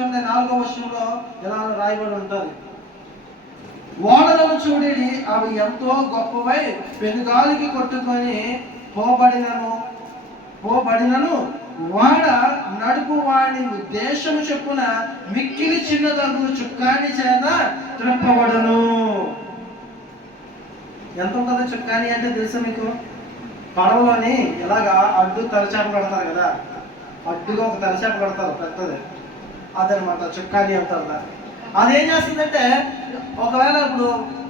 చూడండి నాలుగో వర్షంలో ఇలా రాయబడి ఉంటుంది? ఓడలను చూడి అవి ఎంతో గొప్పవై పెనుగాలికి కొట్టుకొని పోబడినను పోబడినను వాడ నడుపు వాడి ఉద్దేశము చెప్పున మిక్కిలి చిన్నదగు చుక్కాని చేత త్రిప్పబడను. ఎంత ఉంటుందో చుక్కాని అంటే తెలుసా మీకు? పడవలోని ఇలాగా అడ్డు తలచేప కడతారు కదా? అడ్డుగా ఒక తలచేప కడతారు పెద్దది. అదనమాట చుక్కాని అంటారు దాన్ని. అదేం చేస్తుందంటే ఒకవేళ ఇప్పుడు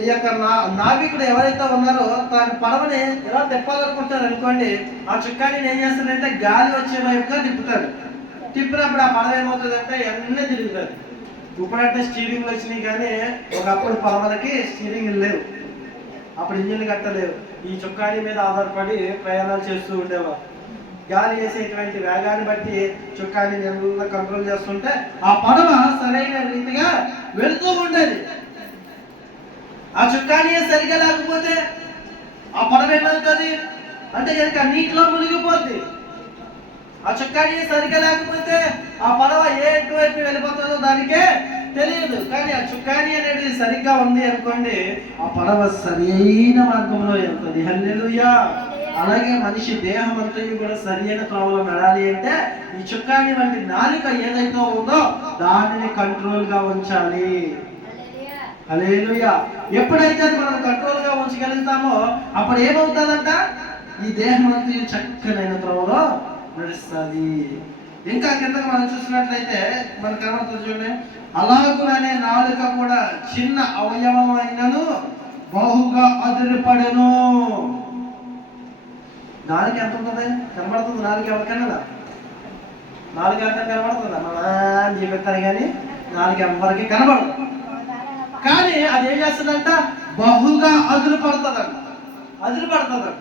ఈ యొక్క నా నావికుడు ఎవరైతే ఉన్నారో తన పడవని ఎలా తిప్పాలనుకుంటారు అనుకోండి ఆ చుక్కాని ఏం చేస్తాడంటే గాలి వచ్చే వైపుగా తిప్పుతాడు. తిప్పినప్పుడు ఆ పడవ ఏమవుతుందంటే అన్నీ తిరుగుతుంది. ఇప్పుడంటే స్టీరింగ్ వచ్చినాయి కానీ ఒకప్పుడు పడవలకి స్టీరింగ్ లేవు. అప్పుడు ఇంజిన్ కట్టలేవు. ఈ చుక్కాని మీద ఆధారపడి ప్రయాణాలు చేస్తూ ఉండేవారు. గాలి వేసేటువంటి వేగాన్ని బట్టి చుక్కాని నెలలో కంట్రోల్ చేస్తుంటే ఆ పడవ సరైన రీతిగా వెళ్తూ ఉండేది. ఆ చుక్కాని సరిగా లేకపోతే ఆ పడవ ఏమవుతుంది అంటే కనుక నీటిలో మునిగిపోద్ది. ఆ చుక్కాని సరిగా లేకపోతే ఆ పడవ ఏ ఎటువైపు వెళ్ళిపోతుందో దానికే తెలియదు. కానీ ఆ చుక్కాని అనేది సరిగ్గా ఉంది అనుకోండి ఆ పడవ సరైన మార్గంలో వెళ్తుంది. హల్లెలుయా! అలాగే మనిషి దేహం అంతయు కూడా సరైన త్రోవలో నడాలి అంటే ఈ చుక్కాని వంటి నాలుక ఏదైతే ఉందో దానిని కంట్రోల్గా ఉంచాలి. హల్లెలూయా. ఎప్పుడైతే అది మనం కంట్రోల్గా ఉంచగలుగుతామో అప్పుడు ఏమవుతుందంట? ఈ దేహం అంతయు చక్కనైన త్రోవలో నడుస్తుంది. ఇంకా కిందకి మనం చూసినట్లయితే మన కనబడుతుంది చూడండి. అలాగుననే నాలుక కూడా చిన్న అవయవం అయినను బహుగా అదిరిపడను. నాలుగు ఎంత ఉంటుంది? కనబడుతుంది నాలుగు ఎవరికన్నా నాలుగు ఎంత కనబడుతుందా? మా అని చెప్తారు కానీ నాలుగు ఎవరికి కనబడదు. కానీ అది ఏం చేస్తుందంట? బహుగా అదురు పడుతుందంట. అదులు పడుతుందంట.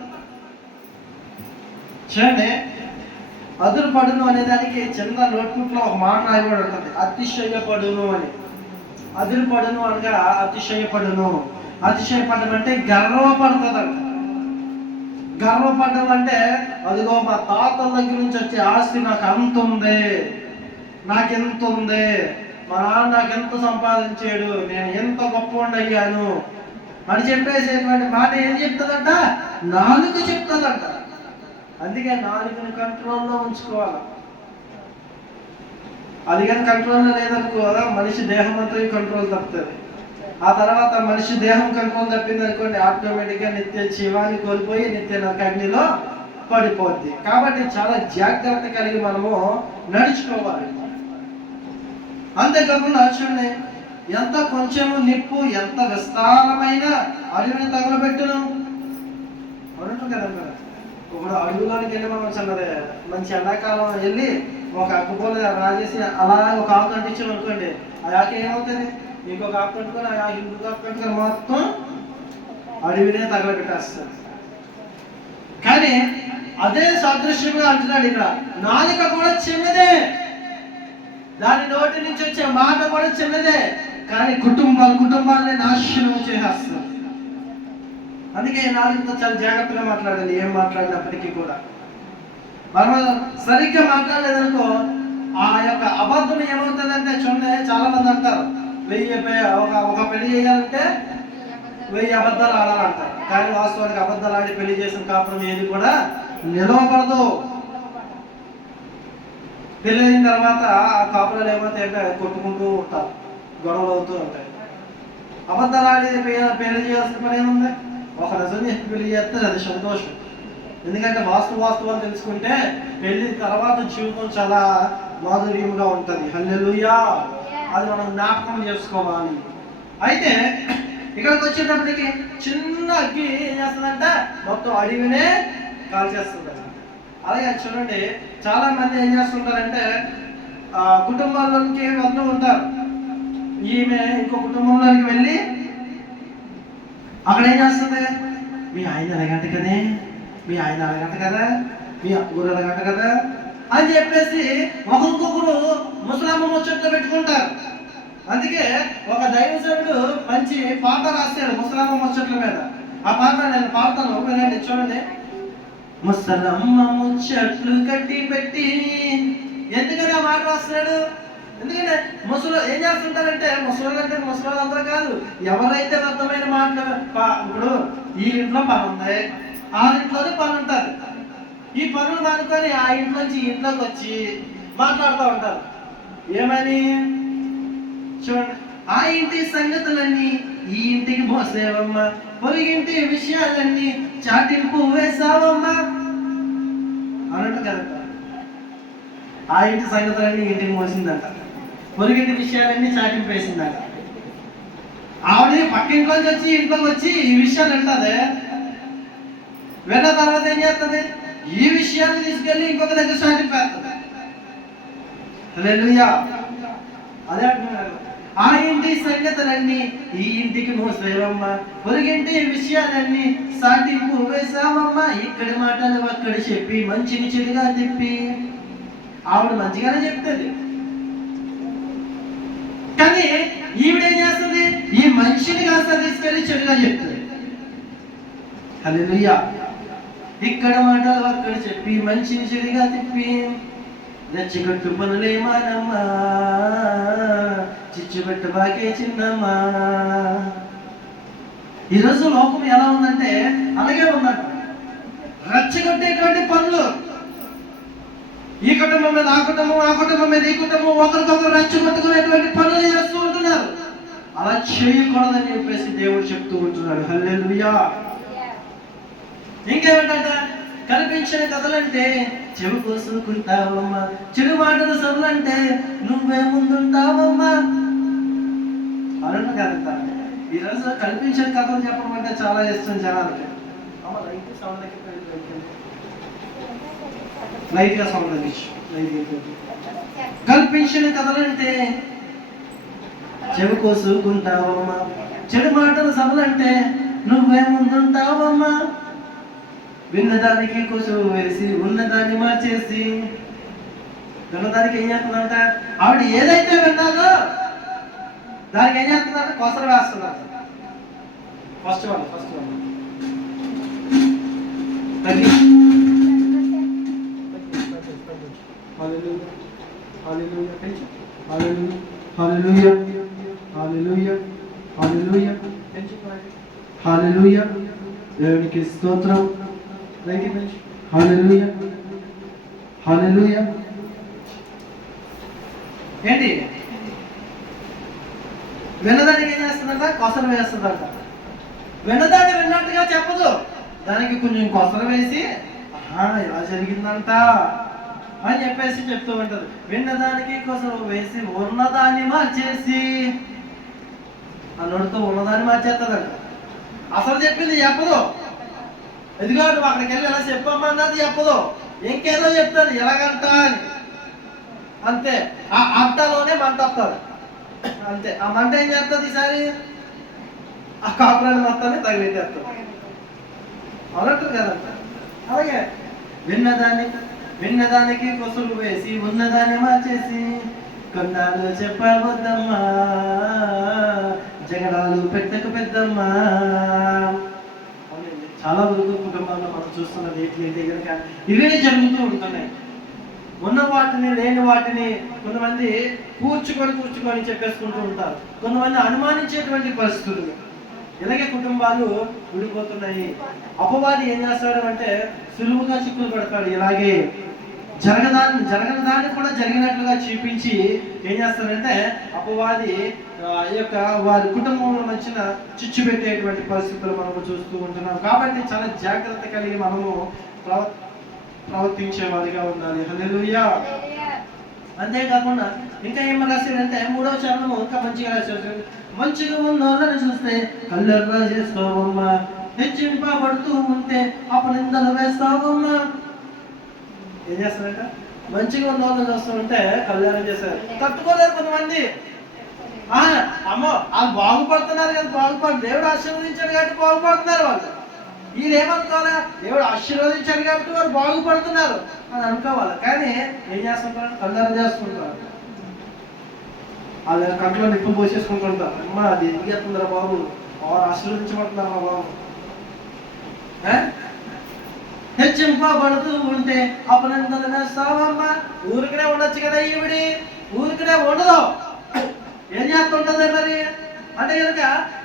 చూడండి అదులు పడును అనే దానికి చిన్న నోట్బుక్లో ఒక మాట రాయబడి ఉంటుంది. అతిశయపడును అని. అదులు పడును అనగా అతిశయపడును. అతిశయపడడం అంటే గర్వపడుతుందంట. గర్వపడ్డం అంటే అదిగో మా తాతల దగ్గర నుంచి వచ్చే ఆస్తి నాకు అంత ఉంది. నాకు ఎంత ఉంది? మా నాన్న నాకు ఎంత సంపాదించాడు? నేను ఎంత గొప్ప అయ్యాను? అని చెప్పేసేటువంటి మాట ఏం చెప్తుందంట? నాలుక చెప్తుందంట. అందుకే నాలుగుని కంట్రోల్లో ఉంచుకోవాలి. అది కానీ కంట్రోల్లో లేదనుకో మనిషి దేహం అంతా కంట్రోల్ తప్పుతుంది. ఆ తర్వాత మనిషి దేహం కంట్రోల్ తప్పింది అనుకోండి ఆటోమేటిక్గా నిత్య జీవాన్ని కోల్పోయి నిత్య అగ్నిలో పడిపోద్ది. కాబట్టి చాలా జాగ్రత్త కలిగి మనము నడుచుకోవాలి. అంతేకాకుండా చూడండి ఎంత కొంచెము నిప్పు ఎంత విస్తారమైన అడవిని తగలబెట్టును? కదా ఇప్పుడు అడవిలోనికి వెళ్ళి మనం చిన్నది మంచి ఎండాకాలం వెళ్ళి ఒక అక్కుపోల రాజేసి అలా ఒక ఆకు అంటించాం అనుకోండి ఆ ఆకు ఏమవుతుంది? ఇంకొక ఆకు కట్టుకొని ఆ ఇంకొక ఆకు కట్టుకొని మొత్తం అడవినే తగలబెట్టేస్తారు కానీ అదే సాదృశ్యంగా అంటున్నాడు ఇక్కడ నాలుక కూడా చిన్నదే. దాని నోటి నుంచి వచ్చే మాట కూడా చిన్నదే. కానీ కుటుంబాలు కుటుంబాలని నాశనం చేసేస్తుంది అందుకే నాలుగుతో చాలా జాగ్రత్తగా మాట్లాడాలి ఏం మాట్లాడినప్పటికీ కూడా. మనం సరిగ్గా మాట్లాడలేదనుకో ఆ యొక్క అబద్ధం ఏమవుతుందంటే చూడండి చాలా మంది అంటారు వెయ్యి పె- ఒక ఒక పెళ్ళి చేయాలంటే వెయ్యి అబద్ధాలు ఆడాలంట. కానీ వాస్తవానికి అబద్ధాలు ఆడి పెళ్ళి చేసిన కాపురం ఏది కూడా నిలవబడదు. పెళ్ళి అయిన తర్వాత ఆ కాపురాలు ఏమవుతాయంటే కొట్టుకుంటూ ఉంటారు. గొడవలు అవుతూ ఉంటాయి. అబద్ధాలు ఆడి పెళ్ళి చేయాల్సిన పని ఏముంది? ఒక నిజం పెళ్ళి చేస్తే అది సంతోషం. ఎందుకంటే వాస్తు వాస్తవాలు తెలుసుకుంటే పెళ్ళి తర్వాత జీవితం చాలా మాధుర్యంగా ఉంటుంది. హల్లెలూయా! అది మనం జ్ఞాపకం చేసుకోవాలి. అయితే ఇక్కడికి వచ్చేటప్పటికి చిన్న అగ్గి ఏం చేస్తుందంటే? మొత్తం అడవినే కాల్చేస్తుంది. అలాగే చూడండి చాలా మంది ఏం చేస్తుంటారంటే ఆ కుటుంబాల్లోకి వెళ్తూ ఉంటారు. ఈమె ఇంకో కుటుంబంలోకి వెళ్ళి అక్కడ ఏం చేస్తుంది? మీ ఆయన అరగంట కదే మీ ఆయన అరగంట కదా మీ ఊరు అరగంట కదా అని చెప్పేసి ఒక్కొక్కరు ముసలామ్మ ముచ్చట్లు పెట్టుకుంటారు. అందుకే ఒక దైవజనుడు మంచి పాట రాశాడు ముసలామ్మ ముచ్చట్ల మీద. ఆ పాట నేను పాడతాను. వినండి చూడండి. ముసలమ్మ ముచ్చట్లు కట్టి పెట్టి ఎందుకని ఆ మాట రాస్తున్నాడు? ఎందుకంటే ముసలు ఏం చేస్తుంటారంటే ముసలు అంటే ముసలి అందరూ కాదు. ఎవరైతే అర్థమైన మాటలు ప- ఇప్పుడు ఈ ఇంట్లో పని ఉంది ఆ ఇంట్లోనే పని ఉంటుంది. ఈ పనులు మానుకొని ఆ ఇంట్లోంచి ఇంట్లోకి వచ్చి మాట్లాడుతూ ఉంటారు. ఏమని? చూడండి ఆ ఇంటి సంగతులన్నీ ఈ ఇంటికి మోసేవమ్మా పొరిగింటి విషయాలన్నీ చాటింపు వేసావమ్మా అన్నట్టు కరెక్ట్ ఆ ఇంటి సంగతులన్నీ ఇంటికి మోసిందంట. పొరిగింటి విషయాలన్నీ చాటింపు వేసిందంట ఆవిడ పక్కింట్లోంచి వచ్చి ఇంట్లోకి వచ్చి ఈ విషయాలు అంటదే. విన్న తర్వాత ఏం చేస్తుంది ఈ విషయాన్ని తీసుకెళ్ళి ఇంకొక దగ్గర చాటింపు వేస్తుంది అదే అంటున్నాడు ఆ ఇంటి సంగతులన్నీ ఈ ఇంటికి మోసేవమ్మ పొరుగింటి విషయాలన్నీ సాటింపు వేసావమ్మ ఇక్కడి మాటలు అక్కడ చెప్పి మంచిని చెడుగా చెప్పి. ఆవిడ మంచిగానే చెప్తుంది. కానీ ఈవిడేం చేస్తుంది? ఈ మనిషిని కాస్త తీసుకెళ్ళి చెడుగా చెప్తుంది. హల్లెలూయా. ఇక్కడ మాటలు అక్కడ చెప్పి మంచిని చెడుగా తిప్పి. రెచ్చగొట్టు పనులే మానమ్మా. చిచ్చుబెట్టు బాకే చిన్నమ్మా. ఈరోజు లోకం ఎలా ఉందంటే అలాగే ఉందంట. రెచ్చగొట్టేటువంటి పనులు. ఈ కుటుంబం మీద ఆ కుటుంబం ఆ కుటుంబం మీద ఈ కుటుంబం ఒకరికొకరు రెచ్చగొట్టుకునేటువంటి పనులు చేస్తూ ఉంటున్నారు. అలా చేయకూడదని చెప్పేసి దేవుడు చెప్తూ ఉంటున్నాడు. హల్లెలూయా. ఇంకేమిటంటే కనిపించిన కథలంటే చెవి కోసుకుంటావమ్మా. చెడు మాటలు సభలంటే నువ్వే ముందుంటావమ్మా. అనంట కదంట ఈరోజు కనిపించిన కథలు చెప్పడం అంటే చాలా ఇష్టం జనాలకి. అమ్మ, సౌండ్ కల్పించిన కథలంటే చెవి కోసుకుంటావమ్మా. చెడు మాటలు సభలంటే నువ్వే ముందుంటావమ్మా. విన్నదానికి కొసువు వేసి ఉన్నదాన్ని మార్చేసి. విన్నదానికి ఏం చేస్తుందంట ఆవిడ ఏదైతే విన్నాదో దానికి ఏం చేస్తుందంట కొసలు వేస్తున్నారు. ఫస్ట్ వన్ ఫస్ట్ వన్ తగ్గి. దేవునికి స్తోత్రం. హాలెలూయా హాలెలూయా ఏంటి? విన్నదానికి ఏం చేస్తుందంట? కొసలు వేస్తుందంట. విన్నదాన్ని విన్నట్టుగా చెప్పదు. దానికి కొంచెం కొసలు వేసి ఇలా జరిగిందంట అని చెప్పేసి చెప్తూ ఉంటారు విన్నదానికి కొసలు వేసి ఉన్నదాన్ని మార్చేసి అన్నోడితో ఉన్నదాన్ని మార్చేస్తుందంట. అసలు చెప్పింది చెప్పదు. ఎదిగో నువ్వు అక్కడికి వెళ్ళి ఎలా చెప్పమ్మన్నది చెప్పదు. ఇంకేదో చెప్తాను ఎలాగంట అని. అంతే. ఆ అట్టలోనే మంట వస్తుంది. అంతే. ఆ మంట ఏం చేస్తుంది ఈసారి? ఆ కాపురాన్ని మొత్తాన్ని తగిలించేస్తుంది. అన్నట్టు కదంట అలాగే. విన్నదాన్ని విన్నదానికి కొసులు వేసి ఉన్నదాన్ని మార్చేసి కొన్నాళ్ళు చెప్పవద్దమ్మా జగడాలు పెట్టక పెద్దమ్మా. చాలా వరకు చూస్తున్నది ఏంటి అంటే కనుక ఇవే జరుగుతూ ఉంటున్నాయి. ఉన్న వాటిని లేని వాటిని కొంతమంది కూర్చుకొని కూర్చుకొని చెప్పేసుకుంటూ ఉంటారు. కొంతమంది అనుమానించేటువంటి పరిస్థితులు. ఇలాగే కుటుంబాలు విడిపోతున్నాయి. అపవాది ఏం చేస్తాడు అంటే సులువుగా చిక్కులు పెడతాడు. ఇలాగే జరగదాన్ని జరగని దాన్ని కూడా జరిగినట్లుగా చూపించి ఏం చేస్తారంటే అపవాది ఈ యొక్క వారి కుటుంబంలో నచ్చిన చిచ్చు పెట్టేటువంటి పరిస్థితులు మనము చూస్తూ ఉంటున్నాం. కాబట్టి చాలా జాగ్రత్త కలిగి మనము ప్రవ ప్రవర్తించే వారిగా ఉండాలి. హల్లెలూయా. అంతేకాకుండా ఇంకా ఏం రాశాడంటే మూడవ చరణము ఇంకా మంచిగా రాశాడు మంచిగా ఉన్నోళ్ళని చూస్తే కళ్ళెర్ర చేసుకోవమ్మా హెచ్చింపబడుతూ ఉంటే అపనిందలు వేస్తావమ్మా. ఏం చేస్తారంట? మంచిగా ఉన్న వాళ్ళని కళ్యాణం చేశారు తట్టుకోలేరు కొంతమంది. ఆ, అమ్మో వాళ్ళు బాగుపడుతున్నారు కదా బాగుపడు. దేవుడు ఆశీర్వదించాడు కాబట్టి బాగుపడుతున్నారు వాళ్ళు. వీళ్ళు ఏమనుకోవాలా? దేవుడు ఆశీర్వదించాడు కాబట్టి వారు బాగుపడుతున్నారు అని అనుకోవాలి? కానీ ఏం చేస్తుంటారు? కళ్యాణం చేసుకుంటారు. వాళ్ళ కంట్లో నిప్పు పోసేసుకుంటుంటారు. అమ్మ అది ఎదిగేస్తుందిరా బాబు? వారు ఆశీర్వదించబడుతున్నారా బాబు. హెచ్చింపబడుతూ ఉంటే అపనందన వేస్తావమ్మ ఊరికనే ఉండొచ్చు కదా ఈవిడి? ఊరికనే ఉండదు. ఏం చేస్తుంటది మరి? అంటే కనుక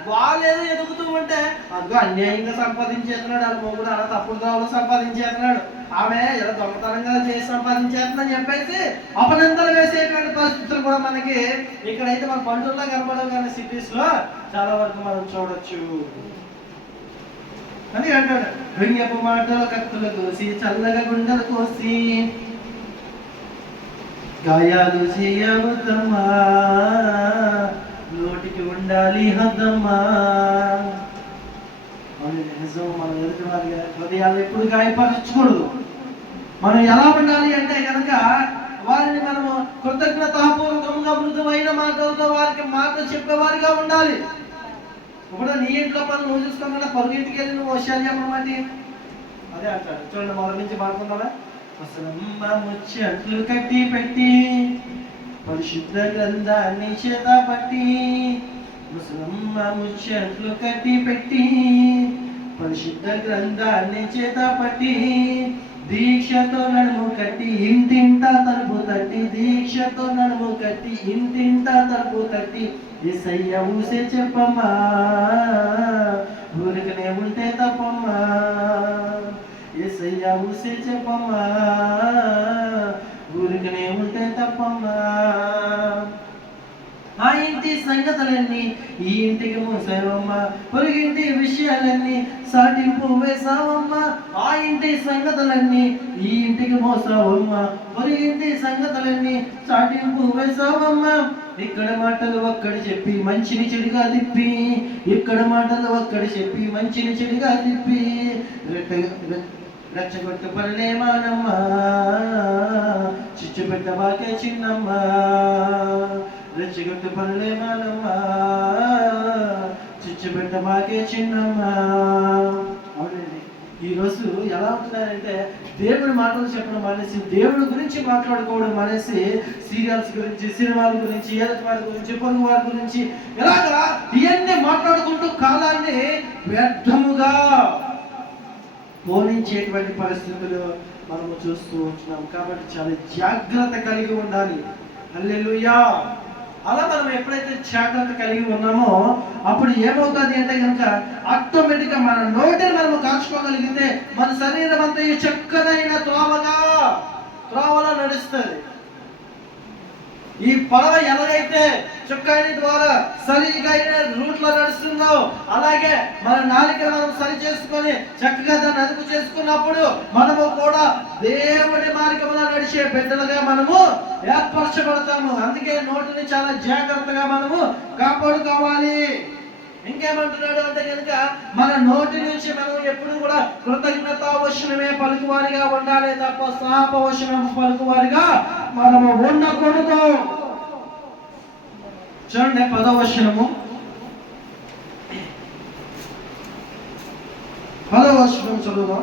వాళ్ళేదో ఎదుగుతూ ఉంటే అందుకు అన్యాయంగా సంపాదించేస్తున్నాడు వాళ్ళ మొగుడు అలా తప్పుడు దావులు సంపాదించేస్తున్నాడు. ఆమె ఇలా దొంగతనంగా చేసి సంపాదించేస్తుందని చెప్పేసి అపనంతలు వేసేటువంటి పరిస్థితులు కూడా మనకి ఇక్కడైతే మన పండుగ కనపడవు కానీ సిటీస్లో చాలా వరకు మనం చూడొచ్చు. అని అంటాడు. రుణ్యపు మాటలు కత్తులు కోసి చల్లగా గుండెలు కోసి. గాయాలు చేయవద్దమ్మా నోటికి ఉండాలి హద్దమ్మా నిజం మనం ఎదుటి వారి హృదయాలు ఎప్పుడు గాయపరచకూడదు. మనం ఎలా ఉండాలి అంటే కనుక వారిని మనము కృతజ్ఞతాపూర్వకంగా మృదువైన మాటలతో వారికి మాట చెప్పేవారిగా ఉండాలి. ఇప్పుడు నీ ఇంట్లో పనులు నువ్వు చూసుకోకుండా పరుగింటికి వెళ్ళి నువ్వు విషయాలు చెప్పమండి అదే అంటాడు. చూడండి మొదటి నుంచి పాడుకుందామా ముచ్చి ముచ్చట్లు కట్టి పెట్టి పరిశుద్ధ గ్రంథాన్ని చేత పట్టి ముసలమ్మ ముచ్చట్లు కట్టి పెట్టి పరిశుద్ధ గ్రంథాన్ని చేత పట్టి దీక్షతో నడుము కట్టి ఇంటింటా తలుపు తట్టి దీక్షతో నడుము కట్టి ఇంటింటా తలుపు తట్టి ఎసయ్య ఊసే చెప్పమ్మా. ఊరికనే ఉంటే తప్పమ్మా. ఎసయ్య ఊసే చెప్పమ్మా. ఊరికనే ఉంటే తప్పమ్మా. ఆ ఇంటి సంగతులన్నీ ఈ ఇంటికి మోసావమ్మా పొరుగింటి విషయాలన్నీ సాటింపు వేసావమ్మా ఆ ఇంటి సంగతులన్నీ ఈ ఇంటికి మోసావమ్మ పొరుగింటి సంగతులన్నీ సాటింపు వేసావమ్మ ఇక్కడ మాటలు ఒక్కడి చెప్పి మంచిని చెడుగా తిప్పి ఇక్కడ మాటలు ఒక్కడి చెప్పి మంచిని చెడుగా తిప్పి. రెచ్చగొట్టు పనులే మానమ్మ చిచ్చు పెట్ట బాకే చిన్నమ్మా. రెచ్చగొట్టు పల్లె మానమ్మా చిచ్చు మాకే చిన్నమ్మ. చిన్నమ్మా అవునండి ఈరోజు ఎలా ఉంటున్నారంటే దేవుడి మాటలు చెప్పడం మానేసి దేవుడి గురించి మాట్లాడుకోవడం మానేసి సీరియల్స్ గురించి సినిమాల గురించి ఎదుటి వారి గురించి పొరుగు వారి గురించి ఎలాగా ఇవన్నీ మాట్లాడుకుంటూ కాలాన్ని వ్యర్థముగా పోలించేటువంటి పరిస్థితులు మనము చూస్తూ ఉంటున్నాం. కాబట్టి చాలా జాగ్రత్త కలిగి ఉండాలి. అల్లెలుయా అలా మనం ఎప్పుడైతే జాగ్రత్త కలిగి ఉన్నామో అప్పుడు ఏమవుతుంది అంటే కనుక ఆటోమేటిక్గా మన నోటిని మనము కాచుకోగలిగితే మన శరీరం అంతా ఈ చక్కనైన త్రోవగా త్రోవలో నడుస్తుంది. ఈ పడవ ఎలాగైతే చుక్కాని ద్వారా సరిగా అయిన రూట్లో నడుస్తుందో అలాగే మన నాలిక మనం సరి చేసుకొని చక్కగా దాన్ని అదుపు చేసుకున్నప్పుడు మనము కూడా దేవుడి మార్గంలో నడిచే బిడ్డలుగా మనము ఏర్పరచబడతాము. అందుకే నోటిని చాలా జాగ్రత్తగా మనము కాపాడుకోవాలి. ఇంకేమంటున్నాడు అంటే కనుక మన నోటి నుంచి మనం ఎప్పుడు కూడా కృతజ్ఞత అవసరమే పలుకువారిగా ఉండాలి తప్ప శాప అవసరం పలుకువారిగా మనము ఉండకూడదు. చూడండి పదవ వచనము. పదవ వచనం చదువుదాం.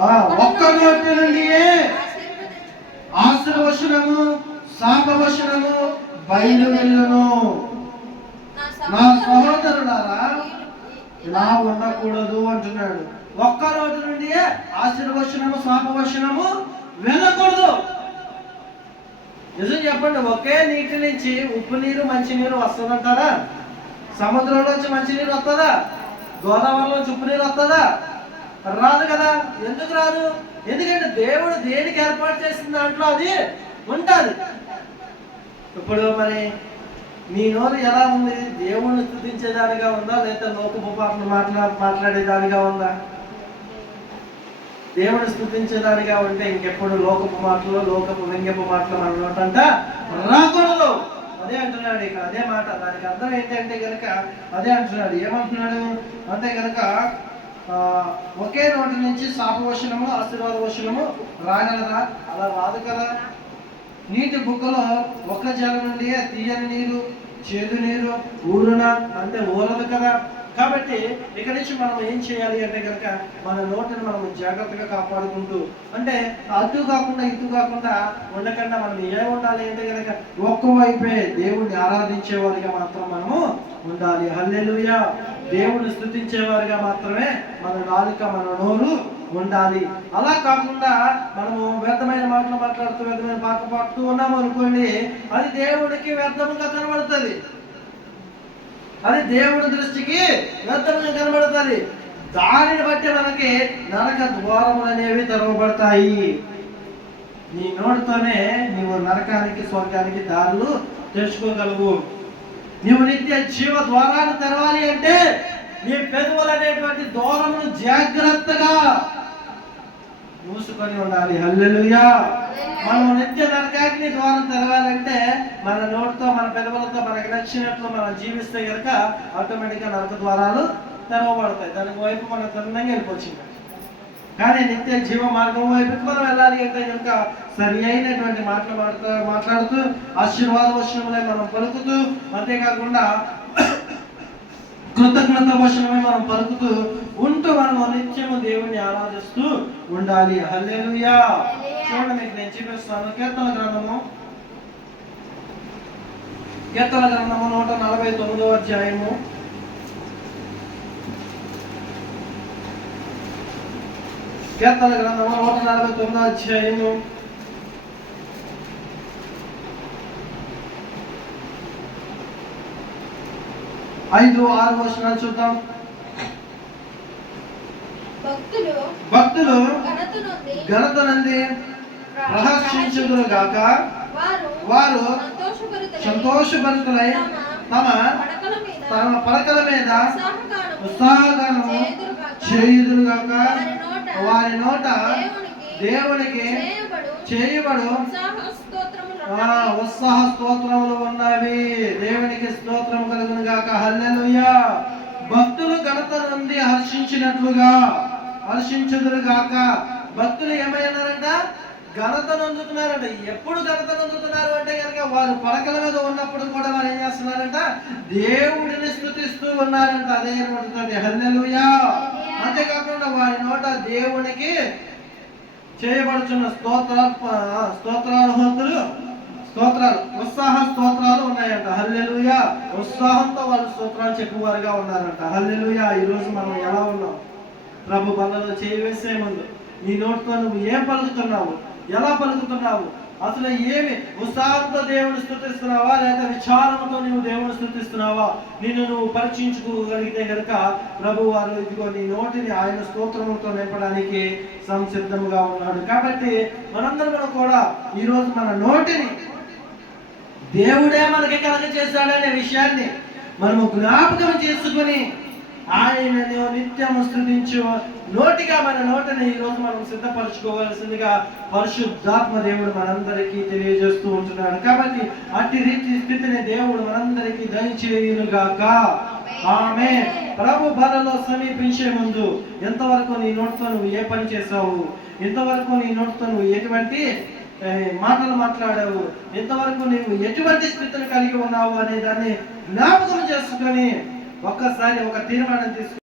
ఆ, ఒక్క నోటి నుండియే ఆశ్రవచనము శాపవచనము బయలు వెళ్ళును నా సహోదరులారా ఇలా ఉండకూడదు అంటున్నాడు. ఒక్క రోజు నుండి ఆశీర్వచనము శాపవచనము వెళ్ళకూడదు. నిజం చెప్పండి ఒకే నీటి నుంచి ఉప్పు నీరు మంచినీరు వస్తుందంటారా? సముద్రంలోంచి మంచినీరు వస్తుందా? గోదావరిలోంచి ఉప్పు నీరు వస్తుందా? రాదు కదా ఎందుకు రాదు? ఎందుకంటే దేవుడు దేనికి ఏర్పాటు చేసిన దాంట్లో అది ఉంటుంది. ఇప్పుడు మరి నీ నోరు ఎలా ఉంది? దేవుణ్ణి స్థుతించేదానిగా ఉందా? లేదా లోకపు మాట్లా మాట్లాడేదానిగా ఉందా? దేవుడు స్థుతించేదానిగా ఉంటే ఇంకెప్పుడు లోకపు మాటలు లోకపు వ్యంగ్యపు మాటలు మన నోటంట రాకూడదు. అదే అంటున్నాడు ఇక్కడ అదే మాట. దానికి అర్థం ఏంటంటే కనుక అదే అంటున్నాడు. ఏమంటున్నాడు? అంటే కనుక ఒకే నోటి నుంచి శాపవశనము ఆశీర్వాద వశనము రాగలరా అలా రాదు కదా. నీటి బుగ్గలో ఒక్క జల నుండి తీయని నీరు చేదు నీరు ఊరున? అంటే ఊరదు కదా. కాబట్టి ఇక నుంచి మనం ఏం చేయాలి అంటే కనుక మన నోటిని మనం జాగ్రత్తగా కాపాడుకుంటూ అంటే అటు కాకుండా ఇటు కాకుండా ఉండకుండా మనం ఏ ఉండాలి అంటే కనుక ఒక్కవైపే దేవుణ్ణి ఆరాధించే వారిగా మాత్రం మనము ఉండాలి. హల్లెలూయా! దేవుని స్థుతించేవారుగా మాత్రమే మన నాలుక మన నోరు ఉండాలి. అలా కాకుండా మనము వ్యర్థమైన మాటలు మాట్లాడుతూ వ్యర్థమైన పాట పాడుతూ ఉన్నాము అనుకోండి అది దేవుడికి వ్యర్థముగా కనబడుతుంది. అది దేవుడి దృష్టికి వ్యర్థంగా కనబడుతుంది. దానిని బట్టి మనకి నరక ద్వారములు అనేవి తెరవబడతాయి. నీ నోటితోనే నీవు నరకానికి స్వర్గానికి దారులు తెచ్చుకోగలవు నీవు నిత్య జీవ ద్వారాన్ని తెరవాలి అంటే నీ పెదవులు అనేటువంటి దూరమును జాగ్రత్తగా మూసుకొని ఉండాలి. హల్లెలుయా. మనం నిత్య నరకాగ్ని ద్వారం తెరవాలంటే మన నోటితో మన పెదవులతో మనకి నచ్చినట్లు మనం జీవిస్తే కనుక ఆటోమేటిక్గా నరక ద్వారాలు తెరవబడతాయి. దాని వైపు మనం తరుణంగా వెళ్ళిపోవచ్చు. కానీ నిత్య జీవ మార్గం వైపుకి మనం వెళ్ళాలి అంటే కనుక సరి అయినటువంటి మాటలు మాట్లాడుతూ మాట్లాడుతూ ఆశీర్వాద వచనములే మనం పలుకుతూ అంతేకాకుండా కృతజ్ఞత వచనమే మనం పలుకుతూ ఉంటూ మనం నిత్యము దేవుణ్ణి ఆరాధిస్తూ ఉండాలి. హల్లెలూయా. చూడండి మీకు నేను చూపిస్తాను కీర్తన గ్రంథము. కీర్తన గ్రంథము నూట నలభై తొమ్మిదో అధ్యాయము. కీర్తన గ్రంథము నూట నలభై తొమ్మిదో అధ్యాయము. ఐదు ఆరు వచనాలు చూద్దాం. భక్తులు భక్తులు ఘనత నంది ప్రహర్షించుదురు గాక. వారు సంతోషభరితులై సంతోషభరితులై తమ పడకల మీద తమ ఉత్సాహగానము చేయుదురుగాక. చేయుదురుగాక వారి నోట దేవునికి చేయబడు ఉత్సాహ స్తోత్రములు ఆ ఉత్సాహ స్తోత్రములు ఉన్నవి దేవునికి స్తోత్రం కలుగును గాక హల్లెలూయా. భక్తులు ఘనత నుండి హర్షించినట్లుగా హర్షించుదురు గాక భక్తులు ఏమైనారంట ఘనత నొందుతున్నారంట. ఎప్పుడు ఘనత నొందుతున్నారు అంటే కనుక వారు పడకల మీద ఉన్నప్పుడు కూడా వారు ఏం చేస్తున్నారంట? దేవుడిని స్థుతిస్తూ ఉన్నారంట. అదే ఏమంటుంది హల్లెలూయా. అంతేకాకుండా వారి నోట దేవునికి చేయబడుచున్న స్తోత్ర స్తోత్రాలు స్తోత్రాలు ఉత్సాహ స్తోత్రాలు ఉన్నాయంట. హల్లెలుయ. ఉత్సాహంతో వాళ్ళు స్తోత్రాలు చెప్పేవారుగా ఉన్నారంట. హల్లెలుయ ఈరోజు మనం ఎలా ఉన్నాం? ప్రభు బంధంలో చేయి వేసే ముందు నీ నోటితో నువ్వు ఏం పలుకుతున్నావు? ఎలా పలుకుతున్నావు? అసలు ఏమి? ఉత్సాహంతో దేవుని స్థుతిస్తున్నావా? లేదా విచారంతో నువ్వు దేవుని స్థుతిస్తున్నావా? నిన్ను నువ్వు పరీక్షించుకోగలిగితే కనుక ప్రభు వారు ఇదిగో నీ నోటిని ఆయన స్తోత్రములతో నింపడానికి సంసిద్ధముగా ఉన్నాడు. కాబట్టి మనందరం కూడా ఈరోజు మన నోటిని దేవుడే మనకి కలగ చేశాడనే విషయాన్ని మనము జ్ఞాపకం చేసుకుని ఆయనను నిత్యము స్థుతించు నోటిగా మన నోటిని ఈ రోజు మనం సిద్ధపరచుకోవాల్సిందిగా పరిశుద్ధాత్మ దేవుడు మనందరికీ తెలియజేస్తూ ఉంటున్నాడు. కాబట్టి అట్టి రీతి స్థితిని దేవుడు మనందరికీ దయచేయునుగాక. ఆమె ప్రభు బలలో సమీపించే ముందు ఎంతవరకు నీ నోటితో నువ్వు ఏ పని చేసావు ఎంతవరకు నీ నోటితో నువ్వు ఎటువంటి మాటలు మాట్లాడావు. ఇంతవరకు నీవు ఎటువంటి స్థితిని కలిగి ఉన్నావు అనే దాన్ని జ్ఞాపకం చేసుకొని ఒక్కసారి ఒక తీర్మానం తీసుకు